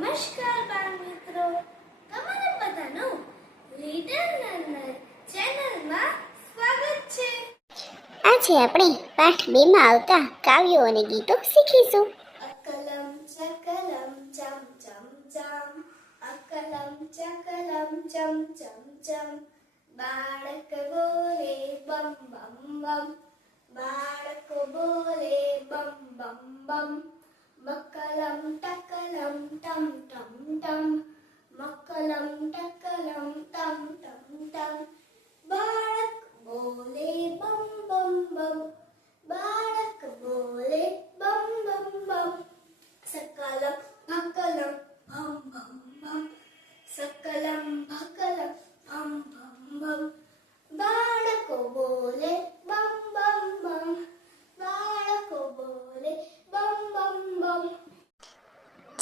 નમસ્કાર બાળ મિત્રો. તમારા બધાનું લીડર લર્નર ચેનલમાં સ્વાગત છે. આજે આપણે પાઠ બે માં આવતા કાવ્યો અને ગીતો શીખીશું. અકલમ ચકલમ ચમ ચમ ચમ. અકલમ ચકલમ ચમ ચમ ચમ. બાળક બોલે બમ બમ બમ. બાળક બોલે બમ બમ બમ. ટકલમ dum makalam takalam tum tum tum barak bole bum bum bum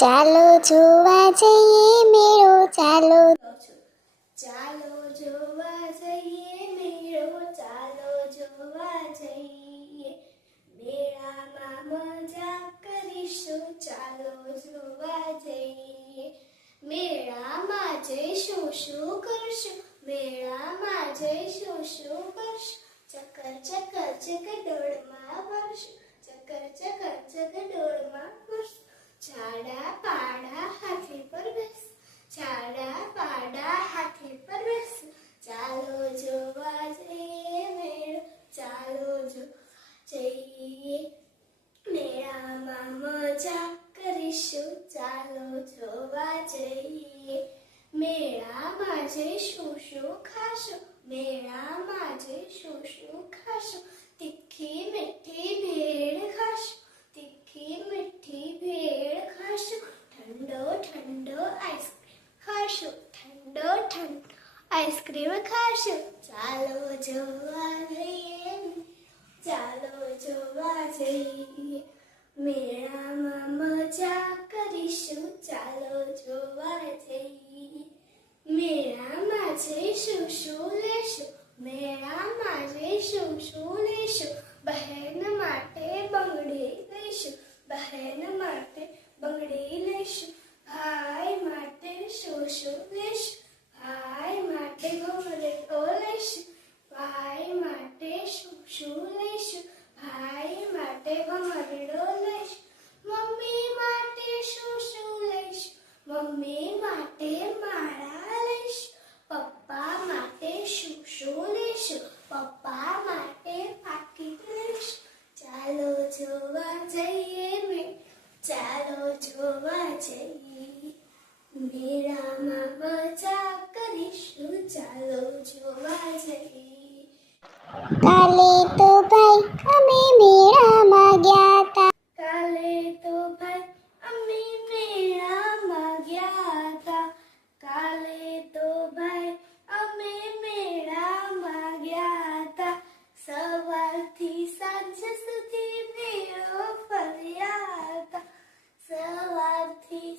ચાલો જોવા જઈએ, મેળો ચાલો. ચાલો જોવા જઈએ, મેળો ચાલો જોવા જઈએ. મેળામાં મજા કરીશું, ચાલો જોવા જઈએ. મેળામાં જઈશું, શું કરશું? મેળામાં જઈશું, શું કરશું? ચક્કર ચક્કર ચકડોળમાં ફરશું ચક્કર ચક્કર ચકડોળમાં ફરશું ચાલો પાડા જઈએ. મેળામાં મજા કરીશું. ચાલો જોવા જઈએ. મેળામાં જઈશું શું ખાશું? મેળામાં જઈશું શું ખાશું? તીખી મીઠી ભેળ ખાશું? તીખી મીઠી ભેળ ખાશું? ઠંડો ઠંડો આઈસ્ક્રીમ ખાશું? ઠંડો ઠંડો આઈસ્ક્રીમ ખાશું? ચાલો જોવા જઈએ. જઈએ મેળામાં મજા કરીશું. ચાલો જોવા જઈએ. મેળામાં જઈશું, શું લેશું? મેળામાં જઈશું, શું લેશું બહેન માટે બંગડી લઈશું બહેન માટે બંગડી લઈશું ભાઈ માટે શું શું લઈશું ભાઈ માટે ઘોડો લઈશું ભાઈ માટે શું શું લઈશું ભાઈ માટે ભમરડો લઈશું મમ્મી માટે શું શું લઈશું મમ્મી માટે માળા લઈશું પપ્પા માટે શું પપ્પા માટે પાકીટ લઈશું ચાલો જોવા જઈએ મે ચાલો જોવા જઈએ મેળામાં મજા કરીશું ચાલો જોવા જઈએ કાલે તો ભાઈ thi.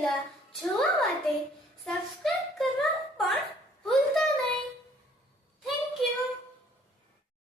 પહેલા જોવા માટે સબસ્ક્રાઇબ